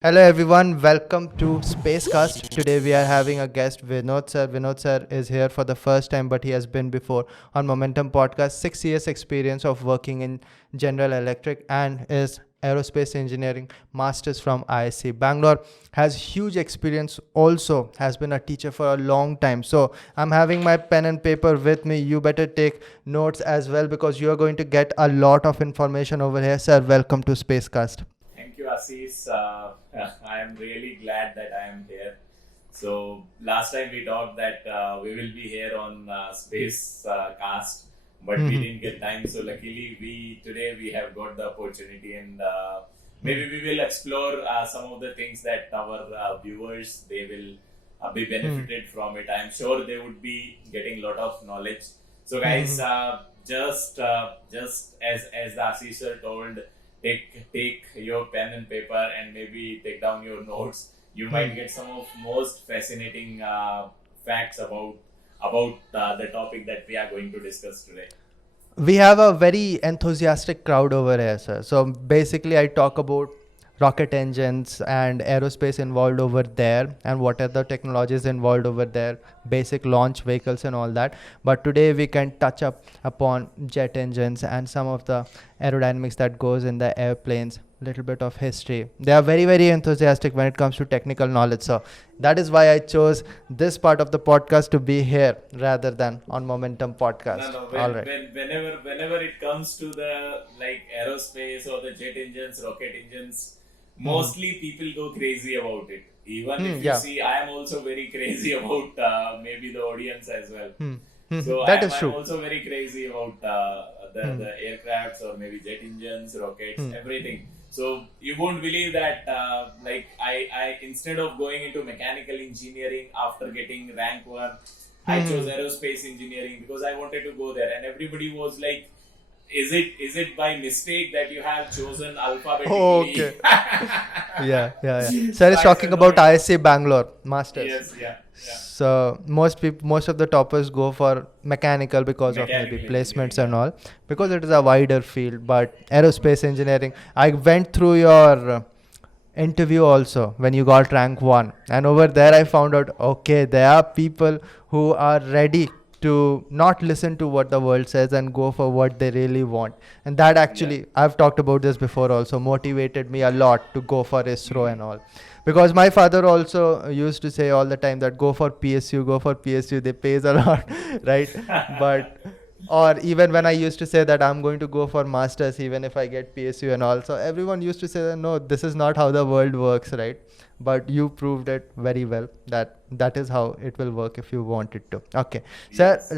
Hello everyone, welcome to Spacecast. Today we are having a guest, Vinod Sir. Vinod Sir is here for the first time, but he has been before on Momentum Podcast. 6 years experience of working in General Electric and is Aerospace Engineering Masters from IISc Bangalore. Has huge experience. Also has been a teacher for a long time. So I'm having my pen and paper with me. You better take notes as well because you are going to get a lot of information over here. Sir, welcome to Spacecast. Thank you, Ashish. I am really glad that I am here. So last time we talked that we will be here on Space Cast, but we didn't get time. So luckily, we today we have got the opportunity, and maybe we will explore some of the things that our viewers they will be benefited from it. I'm sure they would be getting a lot of knowledge. So guys, just as the Ashish sir told, take your pen and paper and maybe take down your notes. You might get some of most fascinating facts about the topic that we are going to discuss today. We have a very enthusiastic crowd over here, sir. So basically, I talk about rocket engines and aerospace involved over there and what are the technologies involved over there, basic launch vehicles and all that. But today we can touch up upon jet engines and some of the aerodynamics that goes in the airplanes, little bit of history. They are very, very enthusiastic when it comes to technical knowledge. So that is why I chose this part of the podcast to be here rather than on Momentum Podcast. No. All right. Whenever it comes to the like aerospace or the jet engines, rocket engines, mostly people go crazy about it. Even if you see, I am also very crazy about maybe the audience as well. So That I'm, is I'm true. also very crazy about the aircrafts or maybe jet engines, rockets, everything. So you won't believe that like I instead of going into mechanical engineering after getting rank one, I chose aerospace engineering because I wanted to go there, and everybody was like, "Is it by mistake that you have chosen alphabetically?" Okay. Yeah. Sir So is I talking said, "No, about it's IISc Bangalore Masters. yes, yeah, So most people, most of the toppers go for because of maybe mechanical engineering, placements yeah." and all, because it is a wider field. But aerospace engineering, I went through your interview also when you got rank one, and over there I found out, okay, there are people who are ready to not listen to what the world says and go for what they really want. And that Yeah. actually, I've talked about this before also, motivated me a lot to go for ISRO and all, because my father also used to say all the time that go for PSU, they pays a lot, right? But or even when I used to say that I'm going to go for masters even if I get PSU and all, so everyone used to say that no, this is not how the world works, right? But you proved it very well that that is how it will work if you want it to. Okay, so Yes.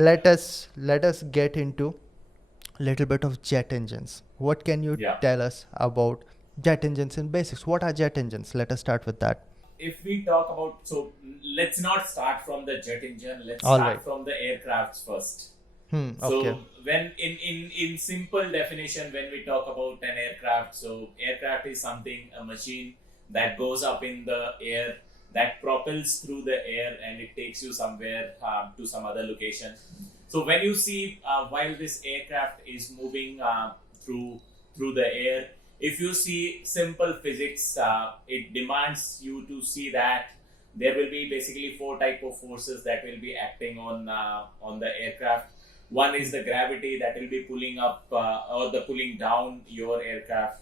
let us get into little bit of jet engines. What can you Yeah. tell us about jet engines in basics? What are jet engines? Let us start with that. If we talk about, so let's not start from the jet engine. Let's All right. start from the aircrafts first. Okay. So when in simple definition, when we talk about an aircraft, so aircraft is something, a machine that goes up in the air, that propels through the air, and it takes you somewhere to some other location. So when you see while this aircraft is moving through the air, if you see simple physics, it demands you to see that there will be basically four type of forces that will be acting on the aircraft. One is the gravity that will be pulling up or the pulling down your aircraft.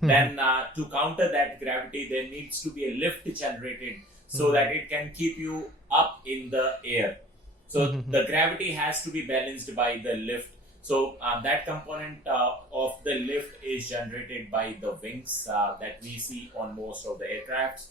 Then to counter that gravity, there needs to be a lift generated so that it can keep you up in the air. So the gravity has to be balanced by the lift. So that component of the lift is generated by the wings that we see on most of the aircrafts.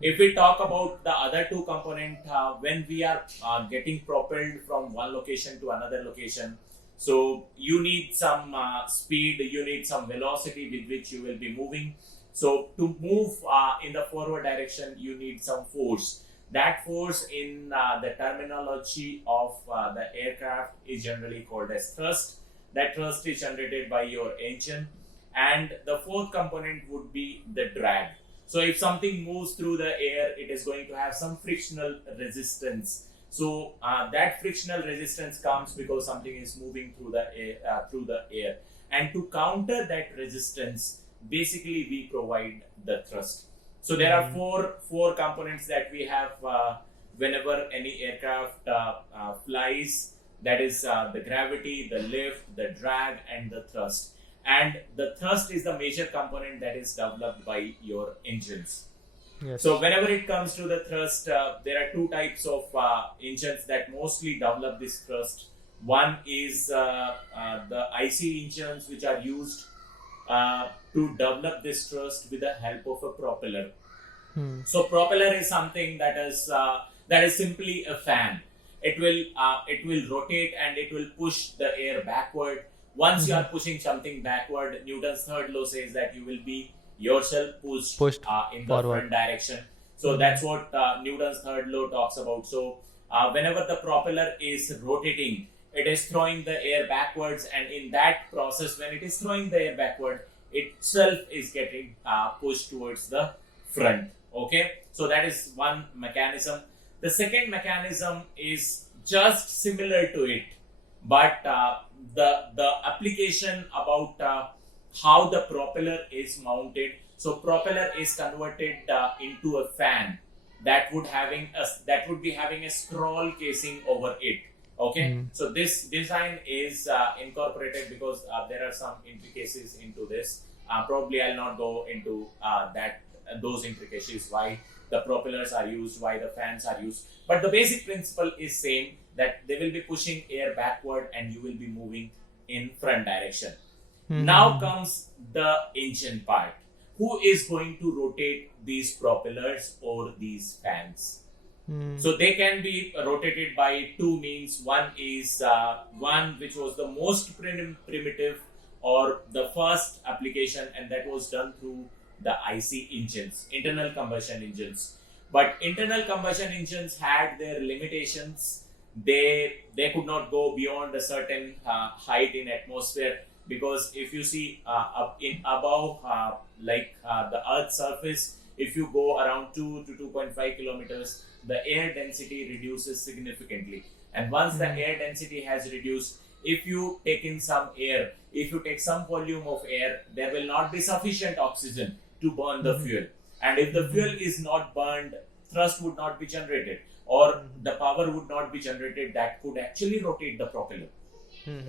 If we talk about the other two components, when we are getting propelled from one location to another location, so you need some speed, you need some velocity with which you will be moving. So to move in the forward direction, you need some force. That force in the terminology of the aircraft is generally called as thrust. That thrust is generated by your engine. And the fourth component would be the drag. So if something moves through the air, it is going to have some frictional resistance. So that frictional resistance comes because something is moving through the air. And to counter that resistance, basically we provide the thrust. So there are four components that we have whenever any aircraft flies. That is the gravity, the lift, the drag, and the thrust. And the thrust is the major component that is developed by your engines. Yes. So whenever it comes to the thrust, there are two types of engines that mostly develop this thrust. One is the IC engines, which are used to develop this thrust with the help of a propeller. So propeller is something that is simply a fan. It will rotate and it will push the air backward. Once you are pushing something backward, Newton's third law says that you will be yourself pushed in the front direction. So that's what Newton's third law talks about. So whenever the propeller is rotating, it is throwing the air backwards, and in that process, when it is throwing the air backward, itself is getting pushed towards the front. Okay, so that is one mechanism. The second mechanism is just similar to it, but the application about how the propeller is mounted. So propeller is converted into a fan that would be having a scroll casing over it. Okay, so this design is incorporated because there are some intricacies into this. Probably I'll not go into those intricacies, why the propellers are used, why the fans are used. But the basic principle is same, that they will be pushing air backward and you will be moving in front direction. Now comes the engine part. Who is going to rotate these propellers or these fans? So they can be rotated by two means. One is one which was the most primitive or the first application, and that was done through the IC engines, internal combustion engines. But internal combustion engines had their limitations. They could not go beyond a certain height in atmosphere, because if you see up in above the Earth's surface, if you go around 2 to 2.5 kilometers, the air density reduces significantly. And once the air density has reduced, if you take in some air, if you take some volume of air, there will not be sufficient oxygen to burn the fuel. And if the fuel is not burned, thrust would not be generated, or the power would not be generated that could actually rotate the propeller.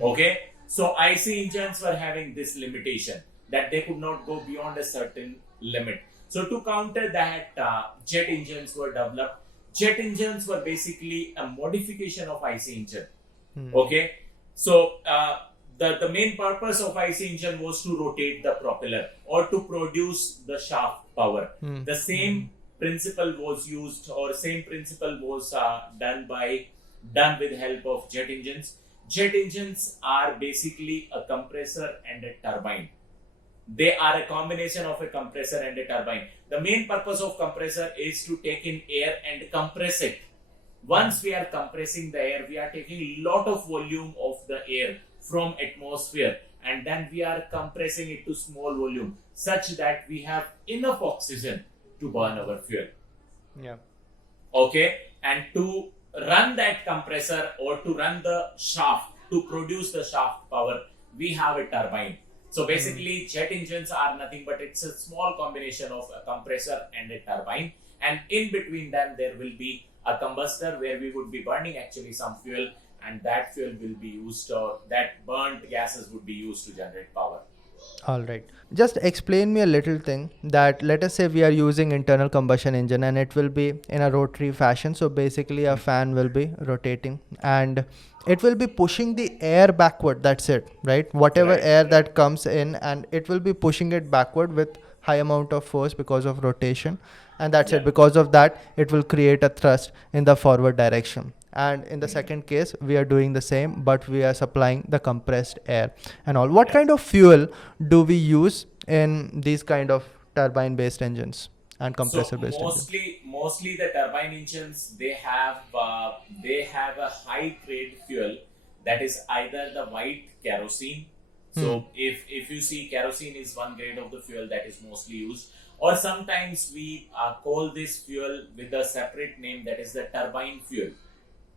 Okay, so IC engines were having this limitation, that they could not go beyond a certain limit. So to counter that, jet engines were developed. Jet engines were basically a modification of IC engine. Okay, so the main purpose of IC engine was to rotate the propeller or to produce the shaft power. The same principle was used, or same principle was done with help of jet engines. Jet engines are basically a compressor and a turbine. They are a combination of a compressor and a turbine. The main purpose of compressor is to take in air and compress it. Once we are compressing the air, we are taking a lot of volume of the air from atmosphere, and then we are compressing it to small volume such that we have enough oxygen to burn our fuel. Yeah. Okay, and to run that compressor or to run the shaft, to produce the shaft power, we have a turbine. So basically, jet engines are nothing but it's a small combination of a compressor and a turbine, and in between them there will be a combustor where we would be burning actually some fuel, and that fuel will be used, or that burnt gases would be used to generate power. All right. Just explain me a little thing, that let us say we are using internal combustion engine and it will be in a rotary fashion. So basically a fan will be rotating and it will be pushing the air backward. That's it, right? Whatever Right. air that comes in, and it will be pushing it backward with high amount of force because of rotation. And that's it. Because of that, it will create a thrust in the forward direction. And in the second case, we are doing the same, but we are supplying the compressed air and all. What kind of fuel do we use in these kind of turbine-based engines and compressor-based engines? Mostly the turbine engines, they have a high grade fuel that is either the white kerosene. So if you see, kerosene is one grade of the fuel that is mostly used, or sometimes we call this fuel with a separate name, that is the turbine fuel.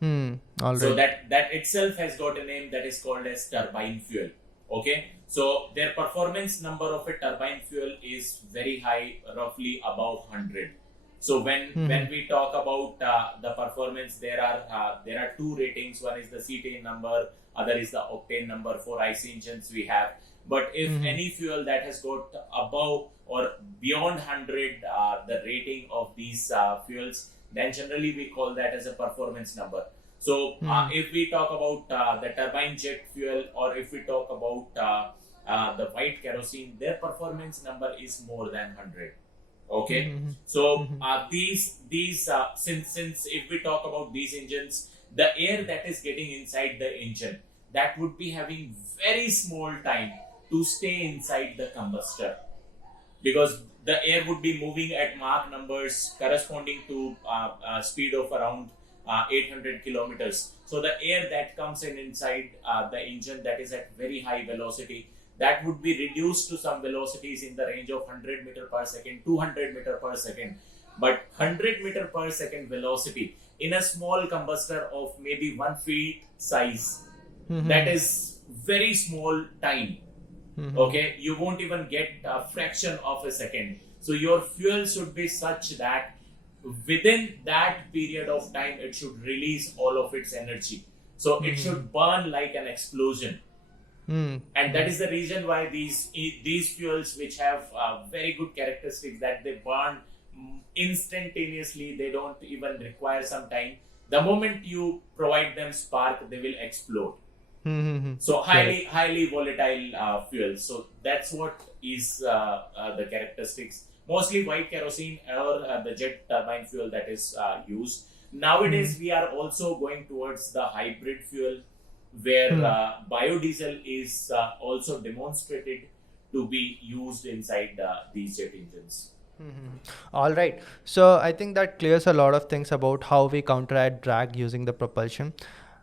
All right. So that itself has got a name that is called as turbine fuel. Okay, So their performance number of a turbine fuel is very high, roughly above 100. So when we talk about the performance, there are two ratings. One is the cetane number, other is the octane number for IC engines we have. But if any fuel that has got above or beyond 100 the rating of these fuels, then generally we call that as a performance number. So if we talk about the turbine jet fuel, or if we talk about the white kerosene, their performance number is more than 100. Okay, so these since if we talk about these engines, the air that is getting inside the engine, that would be having very small time to stay inside the combustor, because the air would be moving at Mach numbers corresponding to speed of around 800 kilometers. So the air that comes in inside the engine, that is at very high velocity, that would be reduced to some velocities in the range of 100 meter per second, 200 meter per second. But 100 meter per second velocity in a small combustor of maybe 1 feet size, that is very small time. Okay, you won't even get a fraction of a second. So your fuel should be such that within that period of time, it should release all of its energy. So it should burn like an explosion. And that is the reason why these fuels, which have very good characteristics, that they burn instantaneously, they don't even require some time. The moment you provide them spark, they will explode. So highly volatile fuels. So that's what is the characteristics. Mostly white kerosene or the jet turbine fuel that is used. Nowadays we are also going towards the hybrid fuel, where biodiesel is also demonstrated to be used inside these jet engines. All right. So I think that clears a lot of things about how we counteract drag using the propulsion.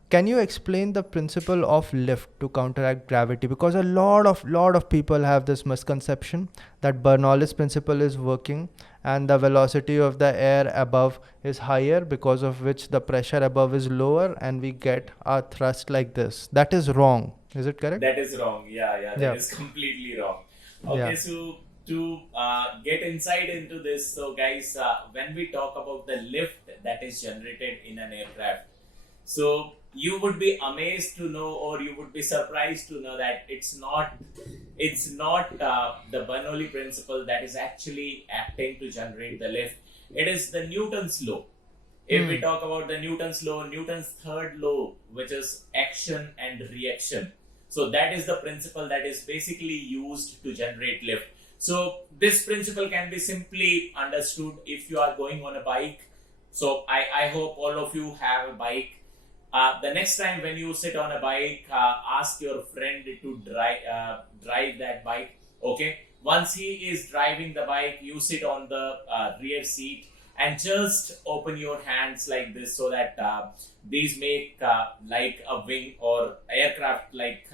Can you explain the principle of lift to counteract gravity? Because a lot of people have this misconception that Bernoulli's principle is working and the velocity of the air above is higher, because of which the pressure above is lower and we get a thrust like this. That is wrong. Is it correct? That is wrong. That is completely wrong. Okay, so to get insight into this, so guys, when we talk about the lift that is generated in an aircraft, so you would be amazed to know, or you would be surprised to know, that it's not the Bernoulli principle that is actually acting to generate the lift. It is the Newton's law. If we talk about the Newton's law, Newton's third law, which is action and reaction. So that is the principle that is basically used to generate lift. So this principle can be simply understood if you are going on a bike. So I hope all of you have a bike. The next time when you sit on a bike, ask your friend to drive that bike. Okay. Once he is driving the bike, you sit on the rear seat and just open your hands like this, so that these make like a wing, or aircraft, like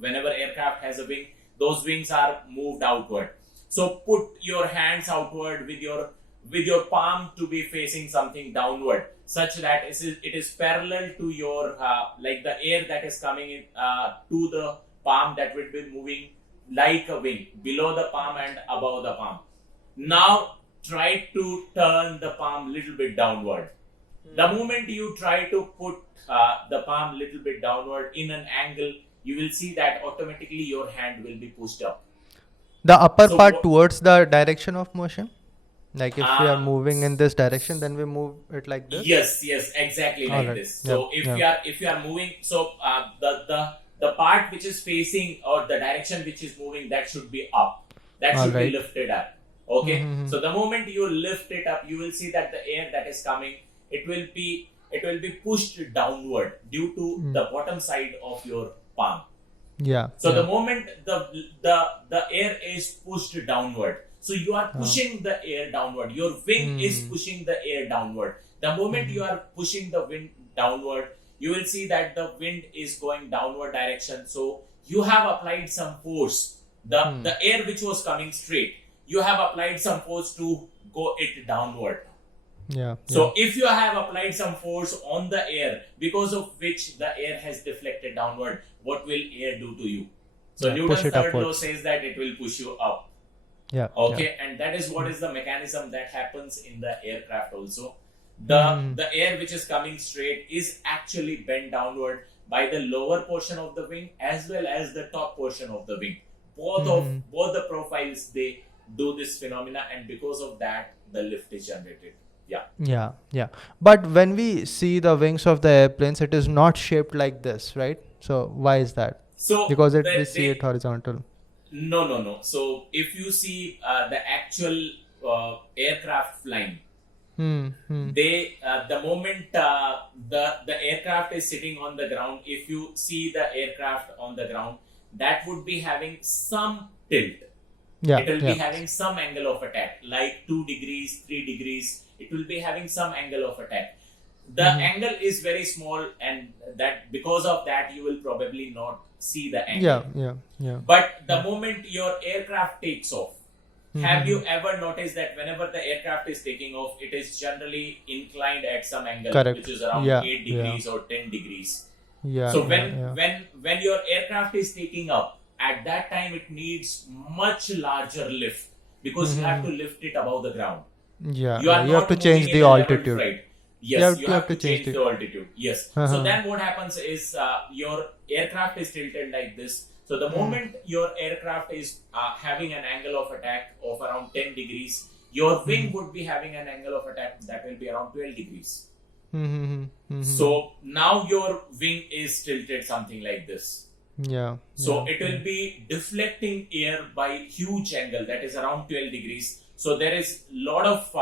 whenever aircraft has a wing, those wings are moved outward. So put your hands outward with your palm to be facing something downward, such that it is parallel to your like the air that is coming in to the palm, that will be moving like a wing below the palm and above the palm. Now try to turn the palm little bit downward. The moment you try to put the palm little bit downward in an angle, you will see that automatically your hand will be pushed up. The upper part towards the direction of motion? Like if we are moving in this direction, then we move it like this? Yes, exactly like this. So if you are moving, so the part which is facing, or the direction which is moving, that should be up. That should be lifted up. Okay. So the moment you lift it up, you will see that the air that is coming, it will be pushed downward due to the bottom side of your palm. So the moment the air is pushed downward, so you are pushing the air downward. Your wing is pushing the air downward. The moment you are pushing the wind downward, you will see that the wind is going downward direction. So you have applied some force. The air which was coming straight, you have applied some force to go it downward. So if you have applied some force on the air, because of which the air has deflected downward, what will air do to you? So Push Newton's it third law upwards. says that it will push you up. Yeah. Okay, and that is what is the mechanism that happens in the aircraft also. Mm-hmm. The air which is coming straight is actually bent downward by the lower portion of the wing as well as the top portion of the wing. Mm-hmm. Both the profiles, they do this phenomena, and because of that the lift is generated. Yeah. Yeah. But when we see the wings of the airplanes, it is not shaped like this, right? So why is that? So Because we see it horizontal. No. So if you see the actual aircraft flying, Hmm. the moment the aircraft is sitting on the ground, if you see the aircraft on the ground, that would be having some tilt. Yeah. It will Yeah. be having some angle of attack, like 2 degrees, 3 degrees. It will be having some angle of attack. The angle is very small, and that because of that you will probably not see the angle. Yeah. But the moment your aircraft takes off, have Mhm. you ever noticed that whenever the aircraft is taking off, it is generally inclined at some angle, Correct. which is around Yeah. 8 degrees or 10 degrees. Yeah. So Yeah. when your aircraft is taking up, at that time it needs much larger lift because you have to lift it above the ground. Yeah. You are You have not to moving change in the a leveled altitude. flight. Yes, you have to change change the altitude. Yes. So Uh-huh. then what happens is your aircraft is tilted like this. So the moment your aircraft is having an angle of attack of around 10 degrees, your wing would be having an angle of attack that will be around 12 degrees. So now your wing is tilted something like this. Yeah. So it will be deflecting air by huge angle, that is around 12 degrees. So there is lot of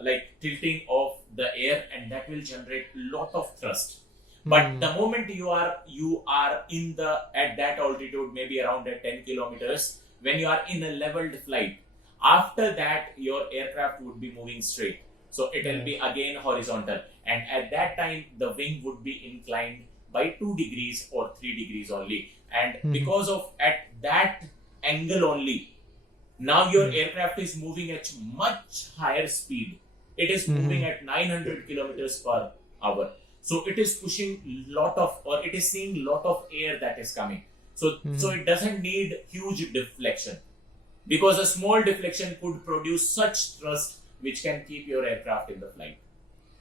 like tilting of the air, and that will generate lot of thrust. But the moment you are in the at that altitude, maybe around at 10 kilometers, when you are in a leveled flight, after that your aircraft would be moving straight. So it will be again horizontal, and at that time the wing would be inclined by 2 degrees or 3 degrees only. And because of at that angle only, now your aircraft is moving at much higher speed. It is moving at 900 kilometers per hour. So it is pushing lot of, or it is seeing lot of air that is coming. So it doesn't need huge deflection, because a small deflection could produce such thrust which can keep your aircraft in the flight.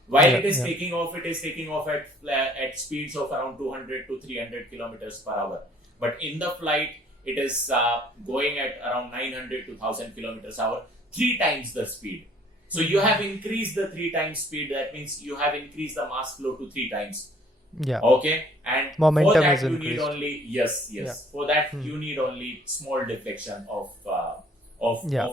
While it is taking off, at speeds of around 200 to 300 kilometers per hour. But in the flight, it is going at around 900 to 1000 kilometers per hour, 3 times the speed. So you have increased the 3 times speed. That means you have increased the mass flow to 3 times. Yeah. Okay, and Momentum for that is you increased. need only For that you need only small deflection of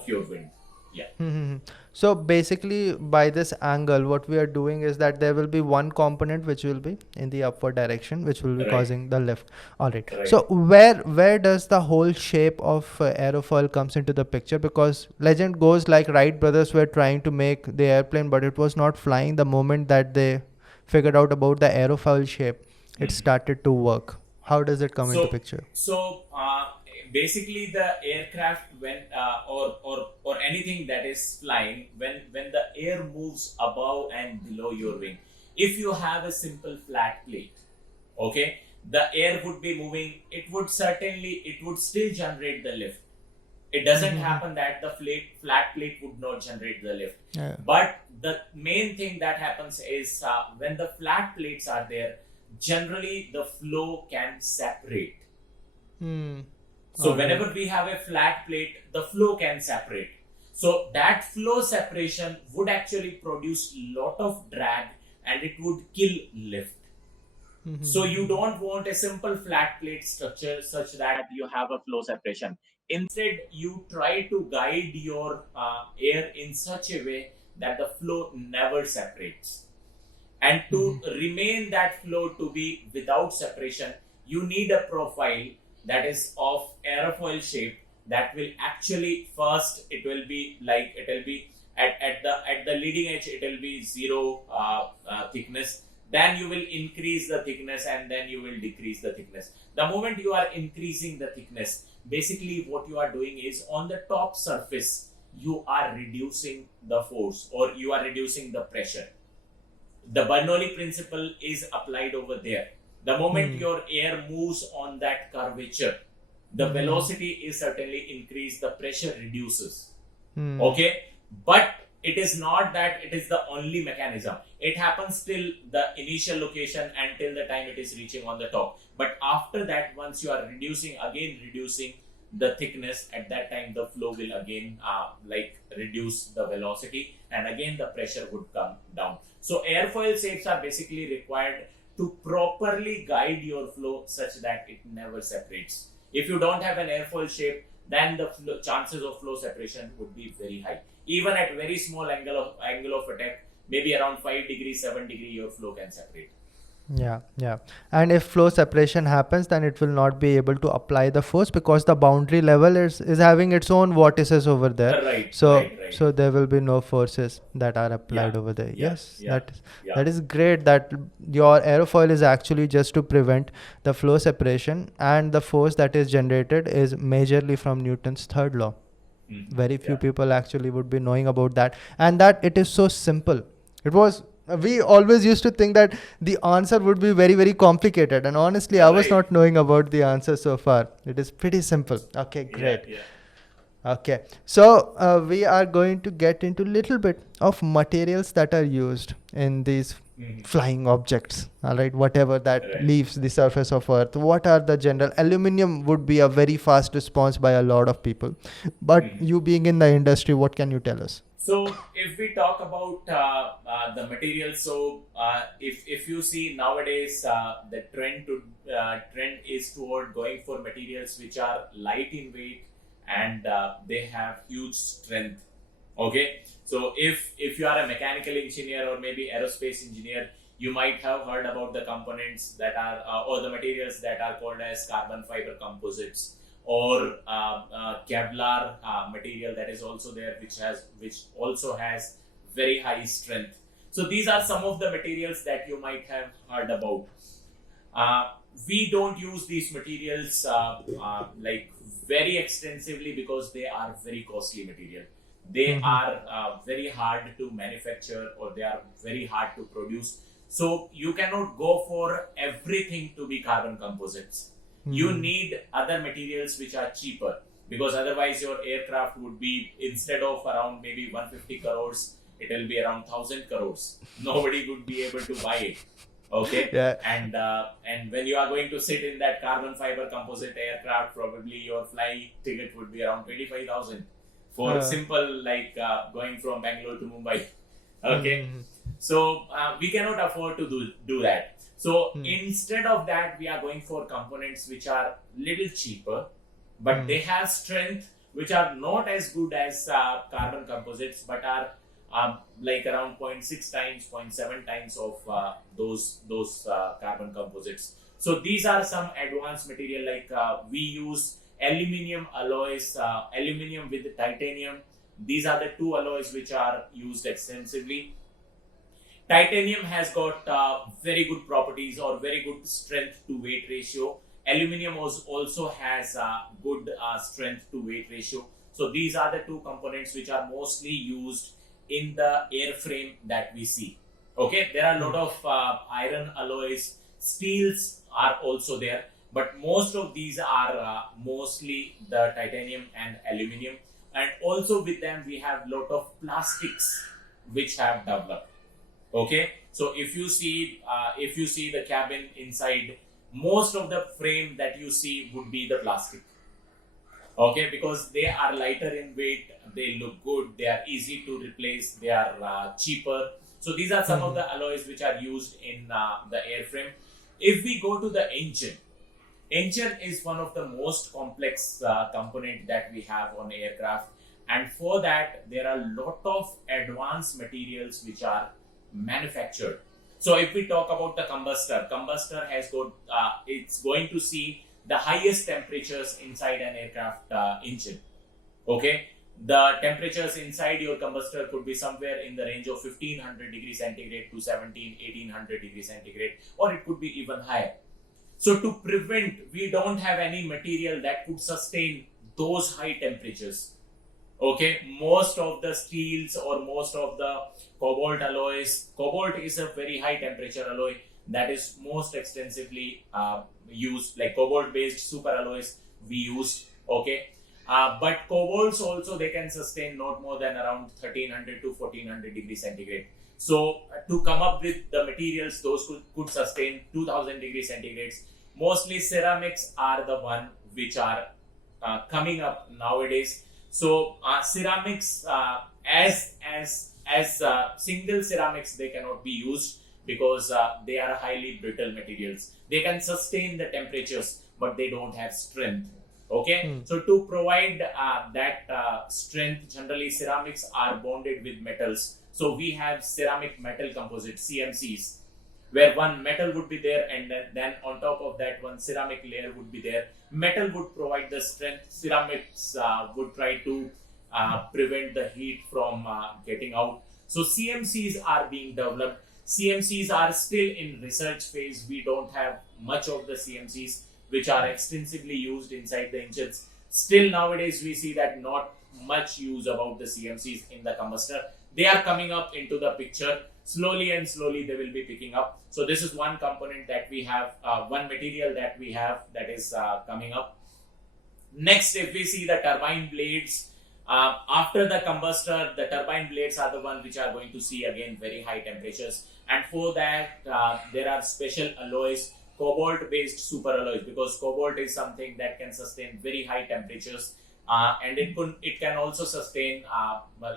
your wind. Yeah. So basically, by this angle, what we are doing is that there will be one component which will be in the upward direction, which will be Right. causing the lift. All right. Right. So where does the whole shape of aerofoil comes into the picture? Because legend goes like Wright brothers were trying to make the airplane, but it was not flying. The moment that they figured out about the aerofoil shape, it started to work. How does it come into picture? So basically, the aircraft when or anything that is flying, when the air moves above and below your wing, if you have a simple flat plate, okay, the air would be moving. It would still generate the lift. It doesn't happen that the flat plate would not generate the lift. Yeah. But the main thing that happens is when the flat plates are there, generally the flow can separate. So whenever we have a flat plate, the flow can separate. So that flow separation would actually produce lot of drag, and it would kill lift. So you don't want a simple flat plate structure such that you have a flow separation. Instead, you try to guide your air in such a way that the flow never separates. And to remain that flow to be without separation, you need a profile that is of aerofoil shape, that will actually first it will be at the leading edge, it will be zero thickness. Then you will increase the thickness, and then you will decrease the thickness. The moment you are increasing the thickness, basically what you are doing is on the top surface you are reducing the force, or you are reducing the pressure. The Bernoulli principle is applied over there. The moment your air moves on that curvature, The velocity is certainly increased, the pressure reduces. Hmm. Okay, but it is not that it is the only mechanism. It happens till the initial location until the time it is reaching on the top. But after that, once you are reducing the thickness, at that time the flow will again reduce the velocity, and again the pressure would come down. So airfoil shapes are basically required to properly guide your flow such that it never separates. If you don't have an airfoil shape, then the chances of flow separation would be very high. Even at very small angle of attack, maybe around 5 degrees, 7 degrees, your flow can separate. Yeah. And if flow separation happens, then it will not be able to apply the force because the boundary level is having its own vortices over there. Right. So there will be no forces that are applied over there. Yes, that is great that your aerofoil is actually just to prevent the flow separation, and the force that is generated is majorly from Newton's third law. Very few people actually would be knowing about that, and that it is so simple. We always used to think that the answer would be very, very complicated, and honestly I was not knowing about the answer so far. It is pretty simple. Okay, great. Okay, so we are going to get into little bit of materials that are used in these flying objects. All right, whatever that leaves the surface of Earth. What are the general? Aluminium would be a very fast response by a lot of people, but you being in the industry, what can you tell us? So if we talk about the materials, so if you see nowadays the trend is toward going for materials which are light in weight and they have huge strength. Okay, so if you are a mechanical engineer or maybe aerospace engineer, you might have heard about the components that are or the materials that are called as carbon fiber composites, or Kevlar material that is also there, which also has very high strength. So these are some of the materials that you might have heard about. We don't use these materials like very extensively because they are very costly material. They are very hard to manufacture, or they are very hard to produce. So you cannot go for everything to be carbon composites. You need other materials which are cheaper, because otherwise your aircraft would be, instead of around maybe 150 crores, it will be around 1000 crores. Nobody would be able to buy it. Okay. Yeah. And when you are going to sit in that carbon fiber composite aircraft, probably your flight ticket would be around 25,000 for simple going from Bangalore to Mumbai. Okay. So we cannot afford to do that. So instead of that, we are going for components which are little cheaper, but they have strength which are not as good as carbon composites, but are like around 0.6 times, 0.7 times of those carbon composites. So these are some advanced material, like we use aluminium alloys, aluminium with titanium. These are the two alloys which are used extensively. Titanium has got very good properties or very good strength to weight ratio. Aluminium also has good strength to weight ratio. So these are the two components which are mostly used in the airframe that we see. Okay, there are a lot of iron alloys, steels are also there, but most of these are mostly the titanium and aluminium. And also with them we have lot of plastics which have developed. Okay, so if you see the cabin inside, most of the frame that you see would be the plastic. Okay, because they are lighter in weight, they look good, they are easy to replace, they are cheaper. So these are some of the alloys which are used in the airframe. If we go to the engine is one of the most complex component that we have on aircraft, and for that there are a lot of advanced materials which are manufactured. So if we talk about the combustor has got it's going to see the highest temperatures inside an aircraft engine. Okay, the temperatures inside your combustor could be somewhere in the range of 1500 degrees centigrade to 1800 degrees centigrade, or it could be even higher. So to prevent, we don't have any material that could sustain those high temperatures. Okay, most of the steels or most of the cobalt alloys, cobalt is a very high temperature alloy that is most extensively used, like cobalt based super alloys. we used. Okay. But cobalts also, they can sustain not more than around 1300 to 1400 degrees centigrade. So to come up with the materials, those could sustain 2000 degrees centigrades. Mostly ceramics are the one which are coming up nowadays. So ceramics, as single ceramics, they cannot be used because they are highly brittle materials. They can sustain the temperatures, but they don't have strength. Okay, so to provide that strength, generally ceramics are bonded with metals. So we have ceramic metal composite (CMCs), where one metal would be there, and then on top of that, one ceramic layer would be there. Metal would provide the strength. Ceramics would try to prevent the heat from getting out. So CMCs are being developed. CMCs are still in research phase. We don't have much of the CMCs which are extensively used inside the engines. Still nowadays we see that not much use about the CMCs in the combustor. They are coming up into the picture. Slowly and slowly they will be picking up. So this is one component that we have, one material that we have that is coming up. Next, if we see the turbine blades, after the combustor, the turbine blades are the one which are going to see again very high temperatures. And for that, there are special alloys, cobalt based super alloys, because cobalt is something that can sustain very high temperatures, and it can also sustain,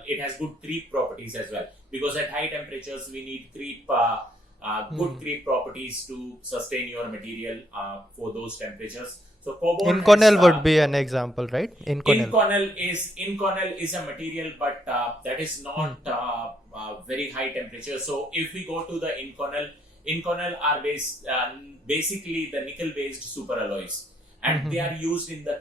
it has good creep properties as well, because at high temperatures we need creep, good creep properties to sustain your material for those temperatures. So cobalt Inconel would be an example, right? Inconel is a material, but that is not very high temperature. So if we go to the Inconel are basically the nickel-based super alloys, and they are used in the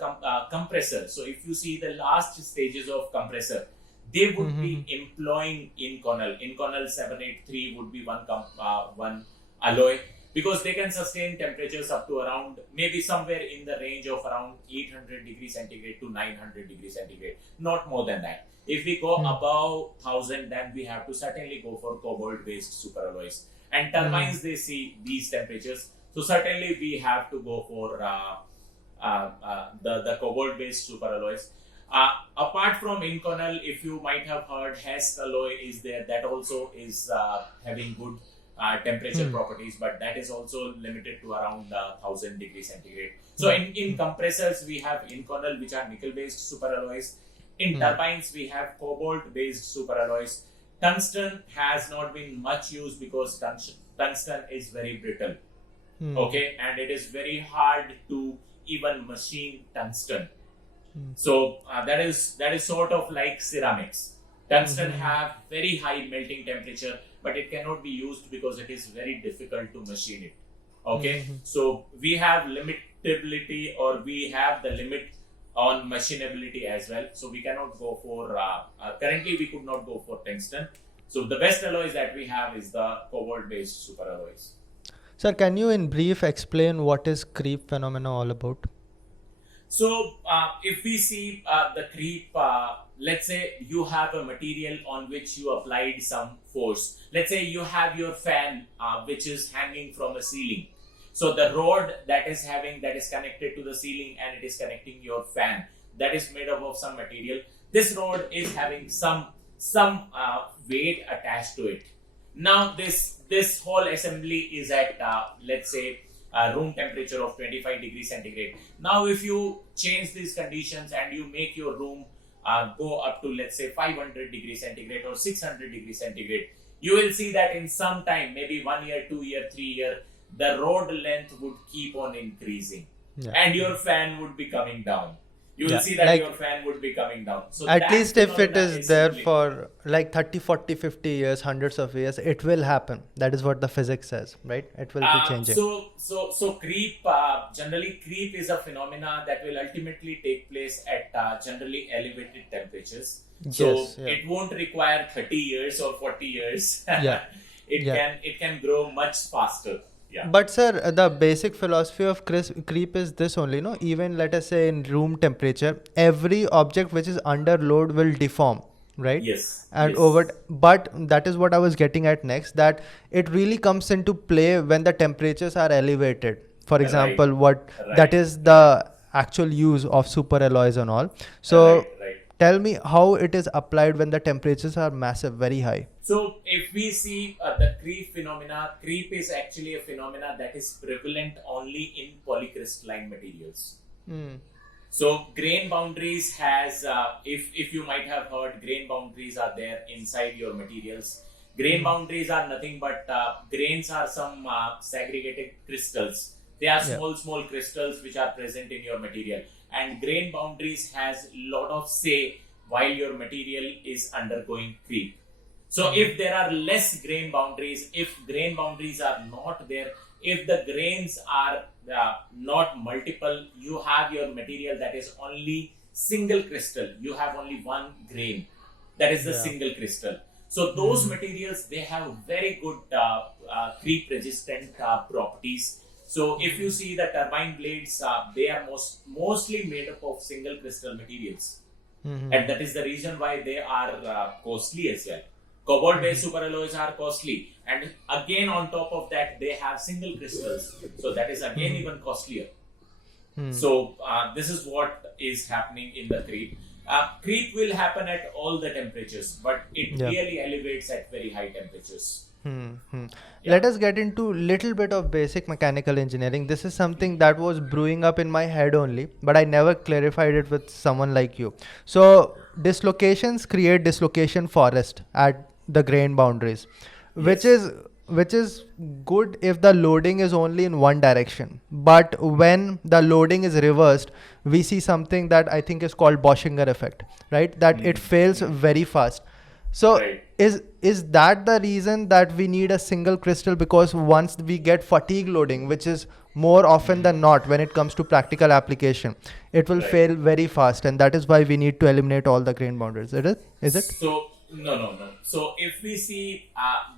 compressor. So if you see the last stages of compressor, they would be employing Inconel. Inconel 783 would be one alloy, because they can sustain temperatures up to around maybe somewhere in the range of around 800 degrees centigrade to 900 degrees centigrade, not more than that. If we go above 1000, then we have to certainly go for cobalt-based super alloys. And turbines, they see these temperatures. So certainly we have to go for the cobalt-based super alloys. Apart from Inconel, if you might have heard, Hest alloy is there. That also is having good temperature properties, but that is also limited to around 1000 degrees centigrade. So in compressors, we have Inconel, which are nickel-based super alloys. In turbines, we have cobalt-based super alloys. Tungsten has not been much used because tungsten is very brittle. Okay, and it is very hard to even machine tungsten. So that is sort of like ceramics. Tungsten have very high melting temperature, but it cannot be used because it is very difficult to machine it. Okay, so we have limitability, or we have the limit on machinability as well. So we cannot go for, currently we could not go for tungsten. So the best alloys that we have is the cobalt based super alloys. Sir, can you in brief explain what is creep phenomena all about? So if we see the creep, let's say you have a material on which you applied some force. Let's say you have your fan which is hanging from a ceiling. So the rod that is connected to the ceiling, and it is connecting your fan, that is made up of some material. This rod is having some weight attached to it. Now this whole assembly is at let's say room temperature of 25 degrees centigrade. Now if you change these conditions and you make your room go up to, let's say, 500 degrees centigrade or 600 degrees centigrade, you will see that in some time, maybe 1 year, 2 year, 3 year, the rod length would keep on increasing, and your fan would be coming down. You will see that like your fan would be coming down. So at least if it is there for like 30, 40, 50 years, hundreds of years, it will happen. That is what the physics says, right? It will be changing. So creep, generally creep is a phenomena that will ultimately take place at generally elevated temperatures. So it won't require 30 years or 40 years. It can grow much faster. Yeah. But sir, the basic philosophy of creep is this only, no? Even let us say in room temperature, every object which is under load will deform, right? Yes. And but that is what I was getting at next, that it really comes into play when the temperatures are elevated. For example, that is the actual use of super alloys and all. So Right. tell me how it is applied when the temperatures are massive, very high. So if we see the creep phenomena, creep is actually a phenomena that is prevalent only in polycrystalline materials. So grain boundaries has, if you might have heard, grain boundaries are there inside your materials. Grain boundaries are nothing but grains are some segregated crystals. They are small crystals which are present in your material. And grain boundaries has lot of say while your material is undergoing creep. So if there are less grain boundaries, if grain boundaries are not there, if the grains are not multiple, you have your material that is only single crystal. You have only one grain. That is the single crystal. So those materials, they have very good creep resistant properties. So if you see the turbine blades, they are mostly made up of single crystal materials. And that is the reason why they are costly as well. Cobalt based superalloys are costly, and again on top of that they have single crystals, so that is again even costlier. So this is what is happening in the creep. Creep will happen at all the temperatures, but it really elevates at very high temperatures. Let us get into little bit of basic mechanical engineering. This is something that was brewing up in my head only, but I never clarified it with someone like you. So dislocations create dislocation forest at the grain boundaries, which is good if the loading is only in one direction. But when the loading is reversed, we see something that I think is called Boschinger effect, right? That it fails very fast. So is that the reason that we need a single crystal? Because once we get fatigue loading, which is more often than not when it comes to practical application, it will fail very fast, and that is why we need to eliminate all the grain boundaries. Is it? So no. So if we see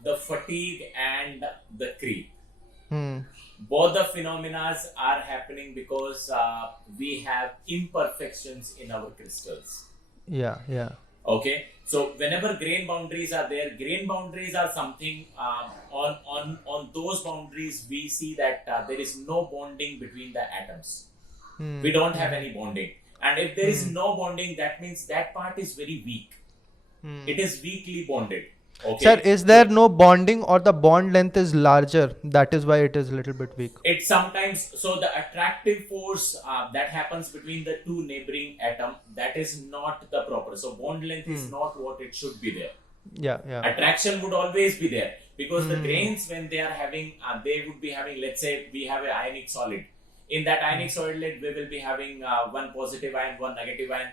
the fatigue and the creep, both the phenomena are happening because we have imperfections in our crystals. Yeah. Okay, so whenever grain boundaries are there, grain boundaries are something on those boundaries we see that there is no bonding between the atoms. We don't have any bonding, and if there is no bonding, that means that part is very weak. It is weakly bonded. Okay. Sir, is there no bonding, or the bond length is larger? That is why it is a little bit weak. It sometimes, so the attractive force that happens between the two neighboring atom, that is not the proper. So bond length is not what it should be there. Yeah. Attraction would always be there, because the grains, when they are having, they would be having, let's say we have an ionic solid. In that ionic solid, we will be having one positive ion, one negative ion.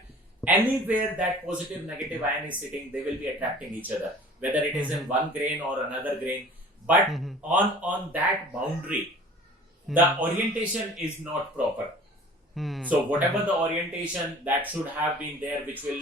Anywhere that positive negative ion is sitting, they will be attracting each other, whether it is in one grain or another grain. But on that boundary, the orientation is not proper. So whatever the orientation that should have been there, which will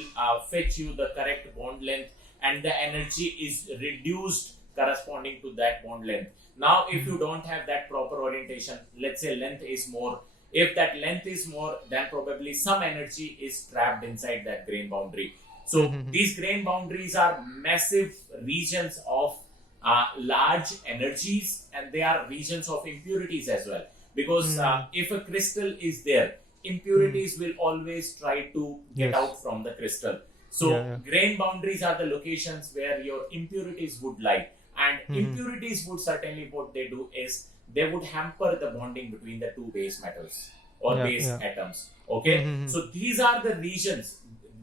fetch you the correct bond length, and the energy is reduced corresponding to that bond length. Now if you don't have that proper orientation, let's say length is more, if that length is more, then probably some energy is trapped inside that grain boundary. So these grain boundaries are massive regions of large energies, and they are regions of impurities as well. Because if a crystal is there, impurities will always try to get out from the crystal. So grain boundaries are the locations where your impurities would lie. And impurities would certainly, what they do is, they would hamper the bonding between the two base metals or base atoms. Okay, so these are the regions.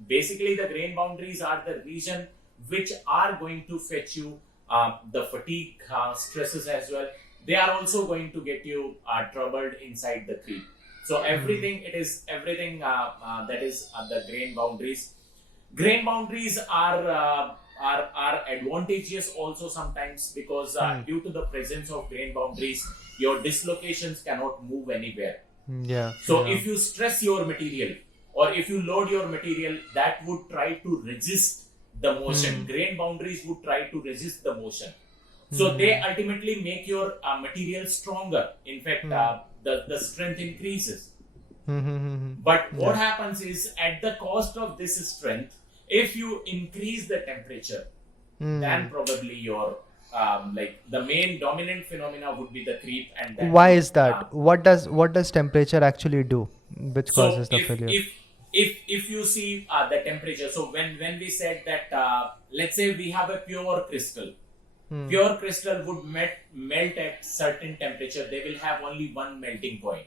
Basically, the grain boundaries are the region which are going to fetch you the fatigue stresses as well. They are also going to get you troubled inside the creep. So everything that is the grain boundaries. Grain boundaries are advantageous also sometimes, because due to the presence of grain boundaries, your dislocations cannot move anywhere. So if you stress your material, or if you load your material, that would try to resist the motion. Grain boundaries would try to resist the motion. So they ultimately make your material stronger. In fact, the strength increases. But what happens is, at the cost of this strength, if you increase the temperature, then probably your like the main dominant phenomena would be the creep, and that Why would, is that? What does temperature actually do, which so causes the failure? if you see the temperature, so when we said that let's say we have a Hmm. pure crystal would melt at certain temperature, they will have only one melting point.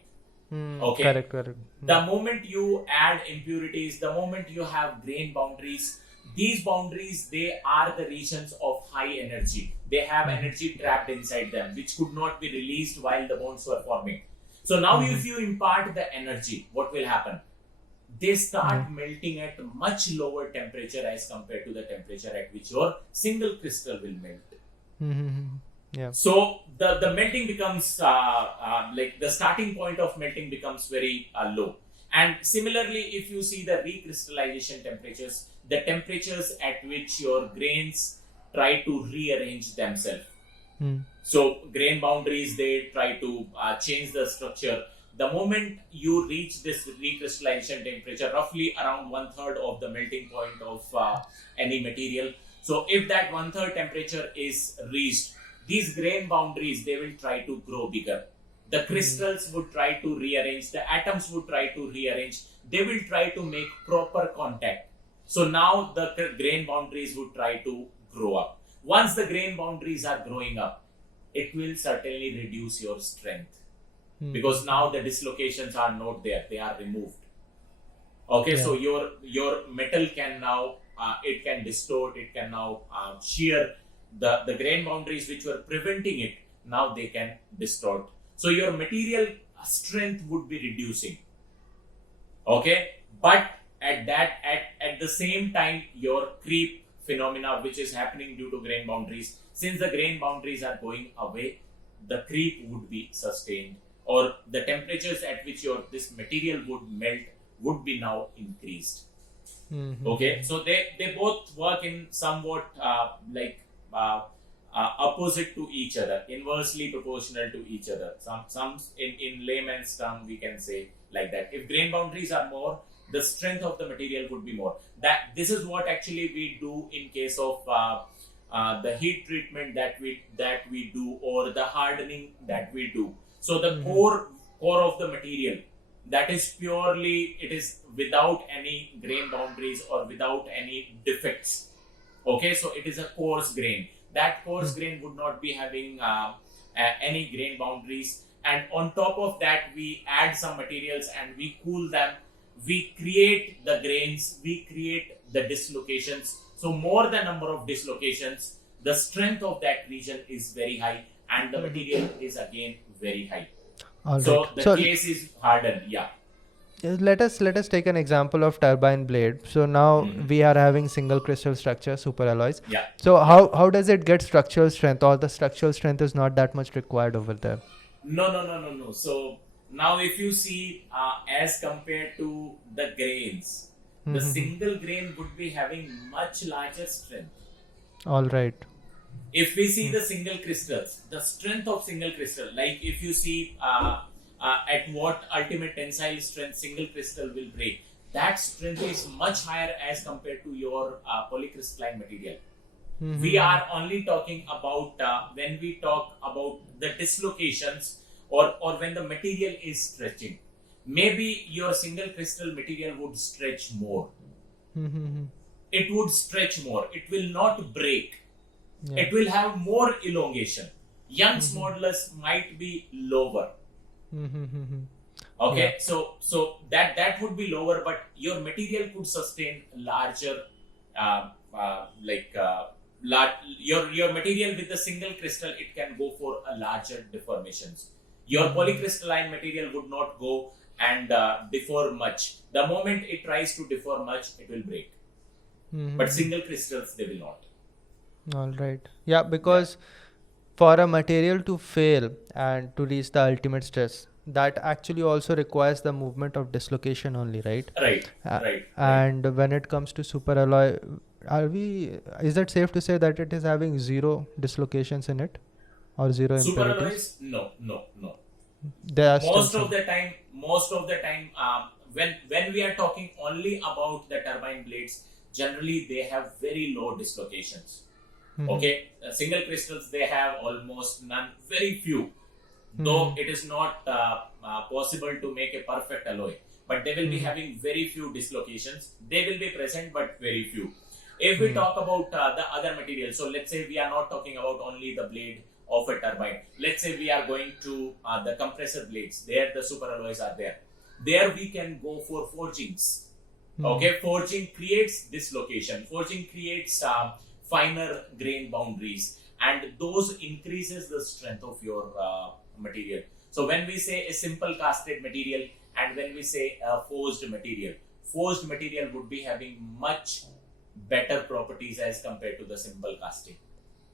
Okay, Correct, correct. the moment you add impurities, the moment you have grain boundaries, these boundaries, they are the regions of high energy. They have energy trapped inside them, which could not be released while the bonds were forming. So now if you impart the energy, what will happen? They start melting at much lower temperature as compared to the temperature at which your single crystal will melt. Yeah. So the melting becomes like the starting point of melting becomes very low. And similarly, if you see the recrystallization temperatures, the temperatures at which your grains try to rearrange themselves. So grain boundaries, they try to change the structure. The moment you reach this recrystallization temperature, roughly around 1/3 of the melting point of any material. So if that 1/3 temperature is reached, these grain boundaries, they will try to grow bigger. The crystals would try to rearrange, the atoms would try to rearrange, they will try to make proper contact. So now the grain boundaries would try to grow up. Once the grain boundaries are growing up, it will certainly reduce your strength, because now the dislocations are not there, they are removed. Okay, so your metal can now it can distort, it can now shear. The grain boundaries which were preventing it, now they can distort. So your material strength would be reducing. Okay, but at the same time, your creep phenomena which is happening due to grain boundaries, since the grain boundaries are going away, the creep would be sustained, or the temperatures at which your this material would melt would be now increased. Okay, so they both work in somewhat opposite to each other, inversely proportional to each other. Some in layman's term we can say like that. If grain boundaries are more, the strength of the material would be more. That this is what actually we do in case of the heat treatment that we do, or the hardening that we do. So the core of the material, that is purely, it is without any grain boundaries or without any defects. Okay, so it is a coarse grain. That coarse grain would not be having any grain boundaries, and on top of that we add some materials and we cool them. We create the grains, we create the dislocations. So more the number of dislocations, the strength of that region is very high, and the material is again very high. All So right. the So case is hardened. Yeah. let us take an example of turbine blade. So now we are having single crystal structure, super alloys. Yeah. So how does it get structural strength, or the structural strength is not that much required over there? No. So now if you see as compared to the grains, the single grain would be having much larger strength. All right. If we see the single crystals, the strength of single crystal, like if you see at what ultimate tensile strength single crystal will break, that strength is much higher as compared to your polycrystalline material. We are only talking about when we talk about the dislocations, or when the material is stretching. Maybe your single crystal material would stretch more. It would stretch more. It will not break. Yeah. It will have more elongation. Young's modulus might be lower. Okay, so that would be lower, but your material could sustain larger, your material with the single crystal, it can go for a larger deformations. Your polycrystalline material would not go and deform much. The moment it tries to deform much, it will break. But single crystals, they will not. All right. Yeah, because for a material to fail and to reach the ultimate stress, that actually also requires the movement of dislocation only, right? Right. And when it comes to superalloy, is it safe to say that it is having zero dislocations in it, or zero impurities? Superalloys, no. There are still Most some. of the time, when we are talking only about the turbine blades, generally they have very low dislocations. Okay, single crystals, they have almost none, very few. Though it is not possible to make a perfect alloy, but they will be having very few dislocations. They will be present, but very few. If we talk about the other materials, so let's say we are not talking about only the blade of a turbine. Let's say we are going to the compressor blades. There, the super alloys are there. There we can go for forgings. Okay, forging creates dislocation. Forging creates finer grain boundaries, and those increases the strength of your material. So when we say a simple casted material and when we say a forged material would be having much better properties as compared to the simple casting.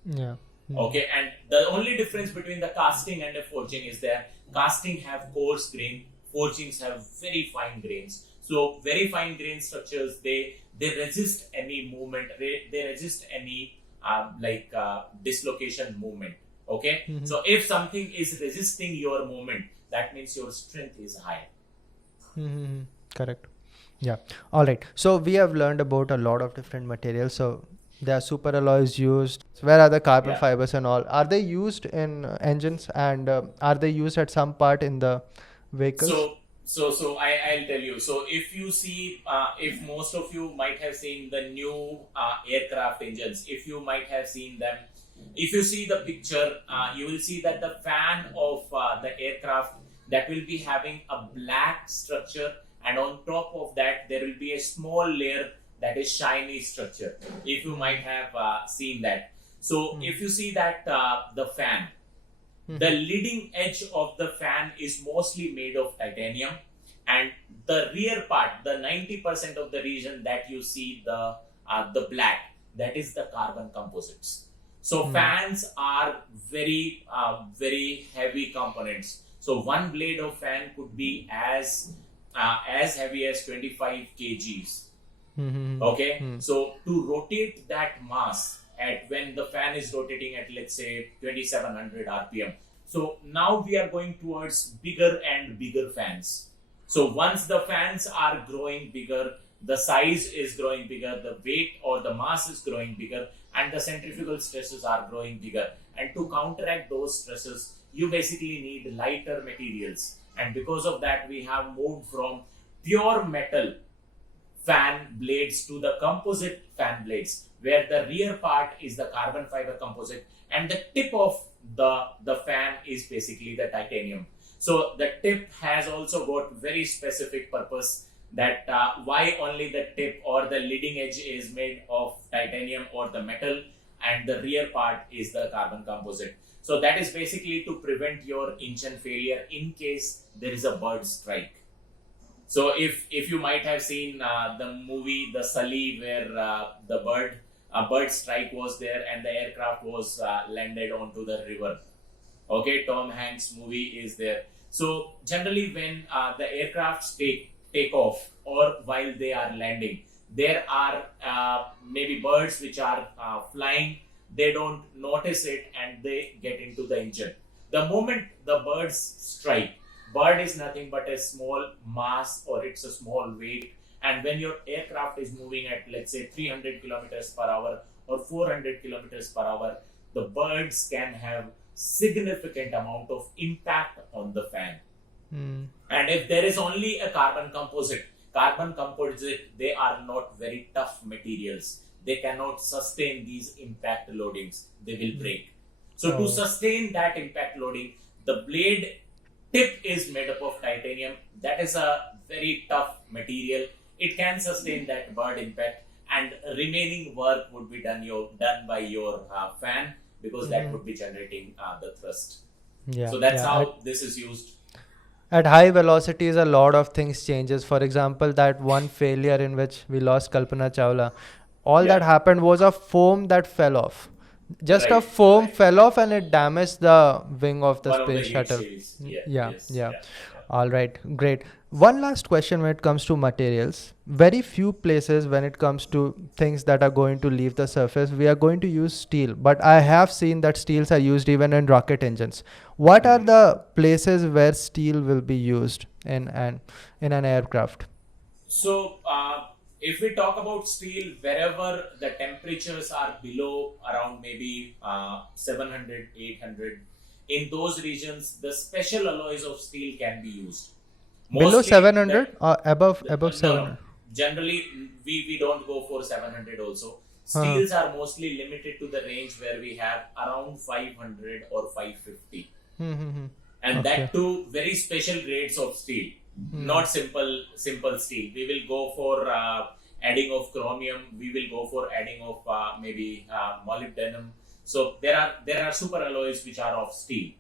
Yeah. Okay, and the only difference between the casting and the forging is that casting have coarse grain, forgings have very fine grains. So very fine grain structures, they resist any movement, they resist any dislocation movement. Okay, so if something is resisting your movement, that means your strength is high. Correct. Yeah. All right. So we have learned about a lot of different materials. So there are super alloys used. Where are the carbon fibers and all? Are they used in engines, and are they used at some part in the vehicles? So I'll tell you. So if you see, if most of you might have seen the new aircraft engines, if you might have seen them, if you see the picture, you will see that the fan of the aircraft, that will be having a black structure, and on top of that there will be a small layer that is shiny structure. If you might have seen that. So if you see that the fan, the leading edge of the fan is mostly made of titanium, and the rear part, the 90% of the region that you see the black, that is the carbon composites. So fans are very heavy components. So one blade of fan could be as heavy as 25 kgs. Okay, so to rotate that mass at when the fan is rotating at, let's say, 2700 rpm. So now we are going towards bigger and bigger fans. So once the fans are growing bigger, the size is growing bigger, the weight or the mass is growing bigger, and the centrifugal stresses are growing bigger. And to counteract those stresses, you basically need lighter materials. And because of that, we have moved from pure metal fan blades to the composite fan blades, where the rear part is the carbon fiber composite and the tip of the fan is basically the titanium. So the tip has also got very specific purpose, that why only the tip or the leading edge is made of titanium or the metal, and the rear part is the carbon composite. So that is basically to prevent your engine failure in case there is a bird strike. So if you might have seen the movie The Sully, where the bird strike was there and the aircraft was landed onto the river. Okay, Tom Hanks movie is there. So generally when the aircrafts take off or while they are landing, there are maybe birds which are flying. They don't notice it and they get into the engine. The moment the birds strike, bird is nothing but a small mass or it's a small weight. And when your aircraft is moving at, let's say, 300 kilometers per hour or 400 kilometers per hour, the birds can have significant amount of impact on the fan. And if there is only a carbon composite, they are not very tough materials. They cannot sustain these impact loadings. They will break. So to sustain that impact loading, the blade tip is made up of titanium. That is a very tough material. It can sustain that bird impact, and remaining work would be done by your fan, because that would be generating the thrust. Yeah. So that's how this is used. At high velocities, a lot of things changes. For example, that one failure in which we lost Kalpana Chawla, all that happened was a foam that fell off. Just a foam fell off and it damaged the wing of the space shuttle. Yeah. All right, great. One last question when it comes to materials. Very few places when it comes to things that are going to leave the surface, we are going to use steel. But I have seen that steels are used even in rocket engines. What are the places where steel will be used in an aircraft? So if we talk about steel, wherever the temperatures are below around maybe 700, 800, in those regions, the special alloys of steel can be used. Below Mostly 700 or above no, 700? generally we don't go for 700 also. Huh. Steels are mostly limited to the range where we have around 500 or 550. Mm-hmm. And Okay. that too very special grades of steel, not simple steel. We will go for adding of chromium, we will go for adding of maybe molybdenum. So there are super alloys which are of steel.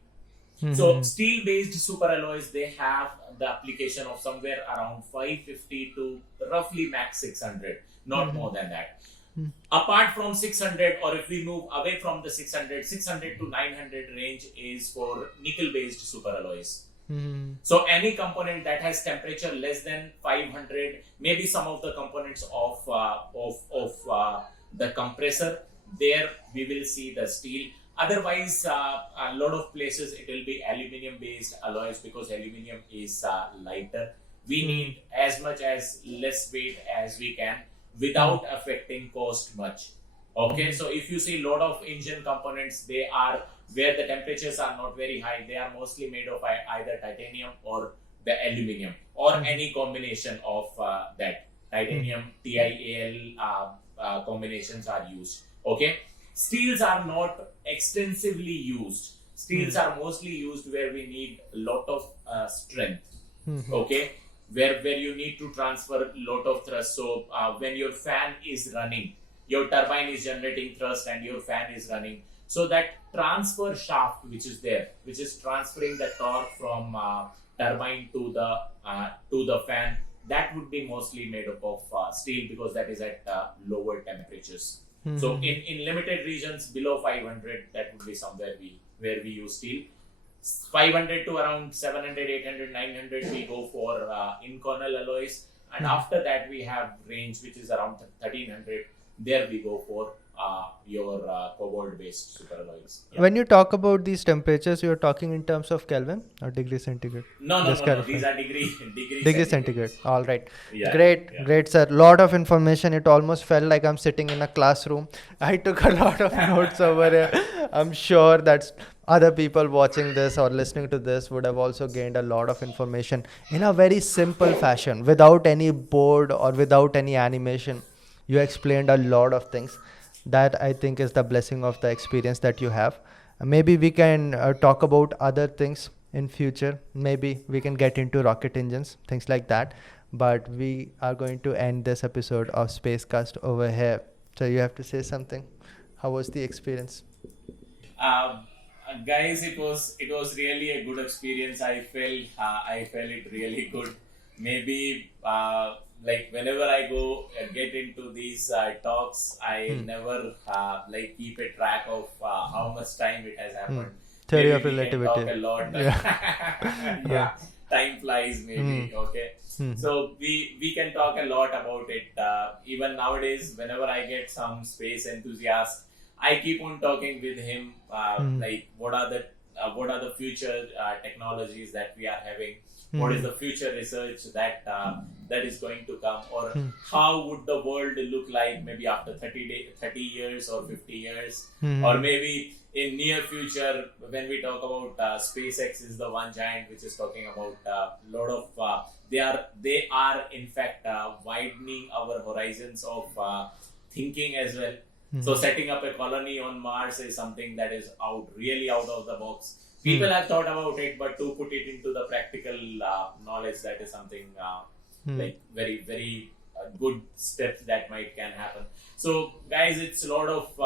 So steel based super alloys, they have the application of somewhere around 550 to roughly max 600, not more than that. Apart from 600, or if we move away from the 600 to 900 range is for nickel based super alloys. So any component that has temperature less than 500, maybe some of the components of the compressor, there we will see the steel. Otherwise, a lot of places it will be aluminium based alloys, because aluminium is lighter. We need as much as less weight as we can without affecting cost much. Okay, so if you see a lot of engine components, they are where the temperatures are not very high, they are mostly made of either titanium or the aluminium, or any combination of that titanium, TiAl combinations are used. Okay, steels are not extensively used. Steels are mostly used where we need a lot of strength. Okay, where you need to transfer a lot of thrust. So when your fan is running, your turbine is generating thrust and your fan is running. So that transfer shaft which is there, which is transferring the torque from turbine to the fan, that would be mostly made up of steel, because that is at lower temperatures. So in limited regions below 500, that would be somewhere where we use steel. 500 to around 700, 800, 900, we go for inconel alloys, and after that we have range which is around 1300. There we go for your cobalt based super alloys. Yeah. When you talk about these temperatures, you're talking in terms of Kelvin or degree centigrade? No. These are degree centigrade. All right. Yeah, Great, yeah. great, sir. Lot of information. It almost felt like I'm sitting in a classroom. I took a lot of notes over here. I'm sure that other people watching this or listening to this would have also gained a lot of information in a very simple fashion, without any board or without any animation. You explained a lot of things. That I think is the blessing of the experience that you have. Maybe we can talk about other things in future. Maybe we can get into rocket engines, things like that. But we are going to end this episode of Spacecast over here. So you have to say something. How was the experience? Guys, it was really a good experience. I felt it really good. Maybe like whenever I go get into these talks, I never like keep a track of how much time it has happened. Theory Maybe of we can relativity. talk a lot. Yeah. Yeah, time flies maybe. Okay, so we can talk a lot about it. Even nowadays, whenever I get some space enthusiast, I keep on talking with him. Like what are the future technologies that we are having? What is the future research that is going to come, or how would the world look like maybe after 30 years or 50 years, or maybe in near future when we talk about SpaceX is the one giant which is talking about a lot of they are in fact widening our horizons of thinking as well. So setting up a colony on Mars is something that is really out of the box. People have thought about it, but to put it into the practical knowledge, that is something like very, very good steps that can happen. So, guys, it's a lot of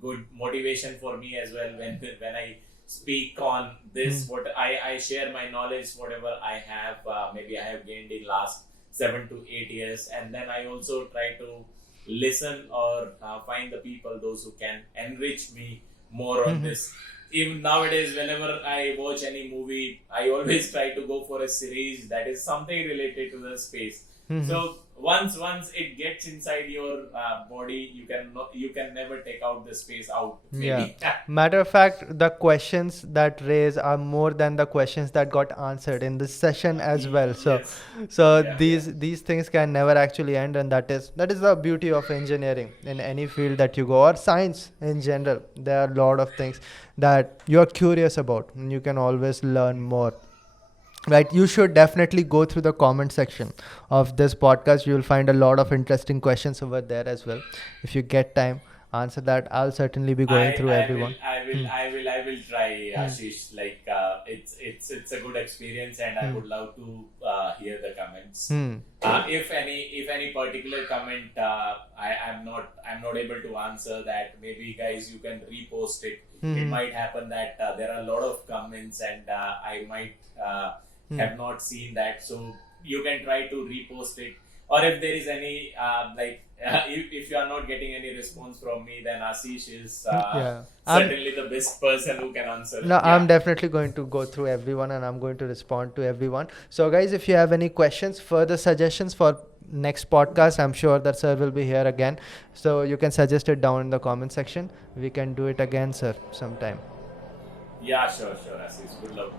good motivation for me as well when I speak on this. What I share my knowledge, whatever I have, maybe I have gained in last 7 to 8 years, and then I also try to listen or find the people, those who can enrich me more on this. Even nowadays, whenever I watch any movie, I always try to go for a series that is something related to the space. So once it gets inside your body, you can never take out the space out. Maybe. Matter of fact, the questions that raise are more than the questions that got answered in this session as well. So, Yes. these things can never actually end, and that is the beauty of engineering in any field that you go, or science in general. There are a lot of things that you're curious about, and you can always learn more. Right, you should definitely go through the comment section of this podcast. You will find a lot of interesting questions over there as well. If you get time, answer that. I'll certainly be going through everyone. I will try, Ashish. Like, it's a good experience, and I would love to hear the comments. If any particular comment I'm not able to answer that, maybe guys you can repost it. It might happen that there are a lot of comments, and I might have not seen that, so you can try to repost it. Or if there is any if you are not getting any response from me, then Ashish is certainly the best person who can answer. No, I'm definitely going to go through everyone, and I'm going to respond to everyone. So guys, if you have any questions, further suggestions for next podcast, I'm sure that sir will be here again, so you can suggest it down in the comment section. We can do it again, sir, sometime. Yeah, sure, Ashish. Good luck.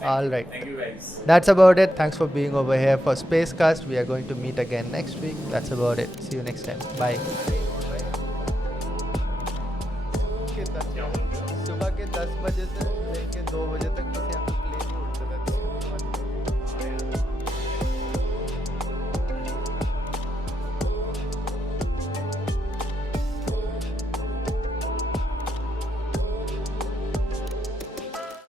All right. Thank you, guys. That's about it. Thanks for being over here for Spacecast. We are going to meet again next week. That's about it. See you next time. Bye. सुबह के 10 बजे से लेके 2 बजे तक बस यहाँ